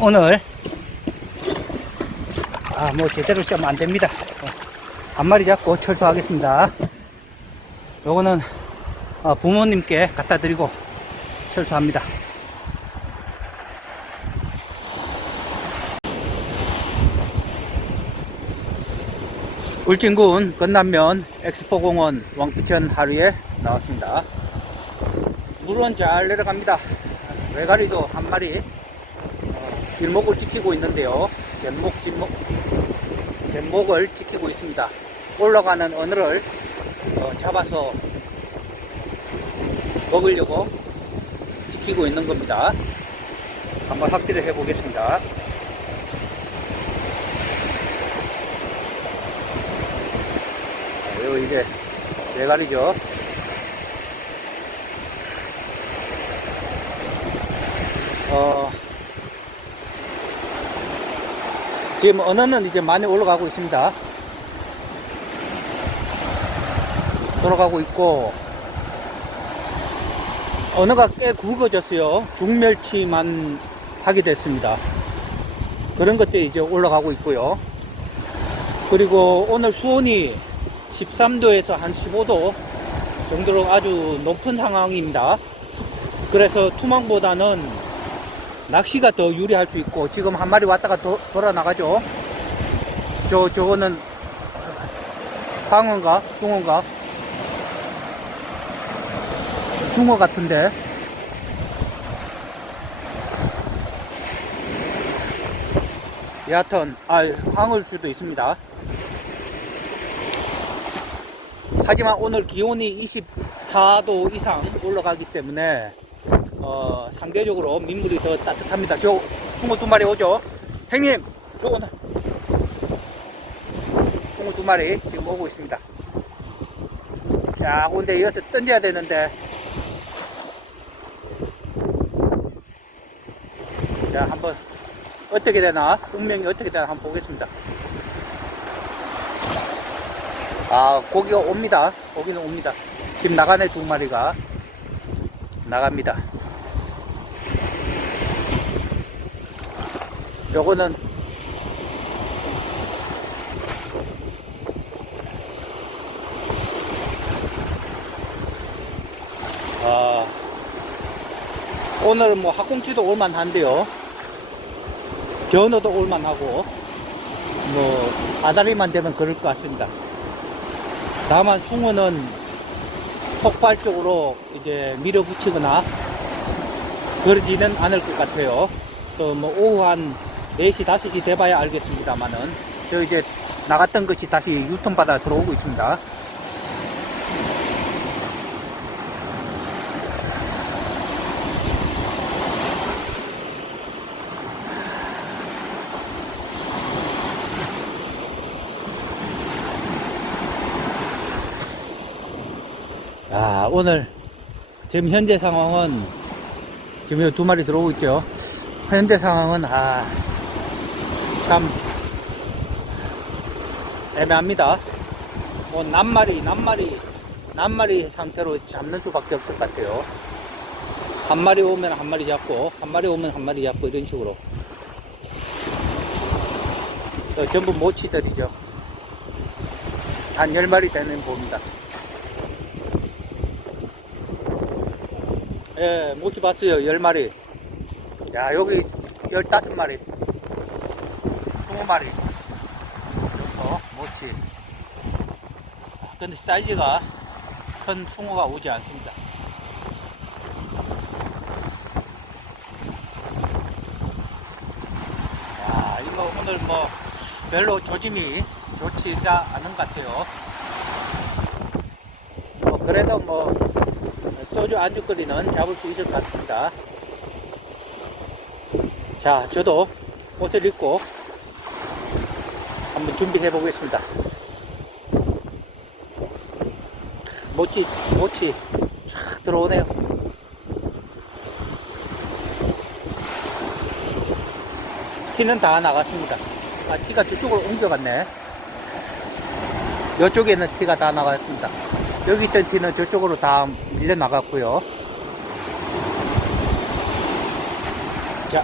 오늘 아 뭐 제대로 시면 안 됩니다. 어, 한 마리 잡고 철수하겠습니다. 요거는 어, 부모님께 갖다 드리고 철수합니다. 울진군 건남면 엑스포공원 왕피천 하루에 나왔습니다. 물은 잘 내려갑니다. 외가리도 한 마리 어, 길목을 지키고 있는데요. 갯목, 뒷목, 갯목을 지키고 있습니다. 올라가는 어느를 어, 잡아서 먹으려고 지키고 있는 겁니다. 한번 확대를 해 보겠습니다. 요 이제 외가리죠. 지금 언어는 이제 많이 올라가고 있습니다. 돌아가고 있고, 언어가 꽤 굵어졌어요. 중멸치만 하게 됐습니다. 그런 것들이 이제 올라가고 있고요. 그리고 오늘 수온이 13도에서 한 15도 정도로 아주 높은 상황입니다. 그래서 투망보다는 낚시가 더 유리할 수 있고 지금 한 마리 왔다가 도, 돌아 나가죠. 저 저거는 방어인가 숭어인가 숭어 같은데 여하튼 아 황을 수도 있습니다. 하지만 오늘 기온이 24도 이상 올라가기 때문에 어, 상대적으로 민물이 더 따뜻합니다. 저 숭어 두 마리 오죠? 형님, 저거 나. 숭어 두 마리 지금 오고 있습니다. 자, 근데 이어서 던져야 되는데. 자, 한번 어떻게 되나? 운명이 어떻게 되나 한번 보겠습니다. 아, 고기가 옵니다. 고기는 옵니다. 지금 나가네 두 마리가. 나갑니다. 요거는 아, 오늘 뭐 학꽁치도 올만한데요. 견어도 올만하고 뭐 아다리만 되면 그럴 것 같습니다. 다만 숭어는 폭발적으로 이제 밀어붙이거나 그러지는 않을 것 같아요. 또 뭐 오후 한 4시, 5시 돼봐야 알겠습니다만은 저 이제 나갔던 것이 다시 유턴받아 들어오고 있습니다. 아, 오늘 지금 현재 상황은 지금 두 마리 들어오고 있죠. 현재 상황은 아, 참 애매합니다. 뭐 낱마리, 낱마리, 낱마리 상태로 잡는 수밖에 없을 것 같아요. 한 마리 오면 한 마리 잡고, 한 마리 오면 한 마리 잡고 이런 식으로. 어, 전부 모치들이죠. 한 10마리 되는 봅니다. 예, 모치 봤어요. 10마리. 야, 여기 15마리. 20마리. 정도, 모치. 근데 사이즈가 큰 숭어가 오지 않습니다. 야, 이거 오늘 뭐 별로 조짐이 좋지가 않은 것 같아요. 뭐 그래도 뭐 소주 안주거리는 잡을 수 있을 것 같습니다. 자, 저도 옷을 입고 한번 준비해 보겠습니다. 모치, 모치 쫙 들어오네요. 티는 다 나갔습니다. 아, 티가 저쪽으로 옮겨갔네. 이쪽에는 티가 다 나갔습니다. 여기 있던 티는 저쪽으로 다 밀려 나갔고요. 자,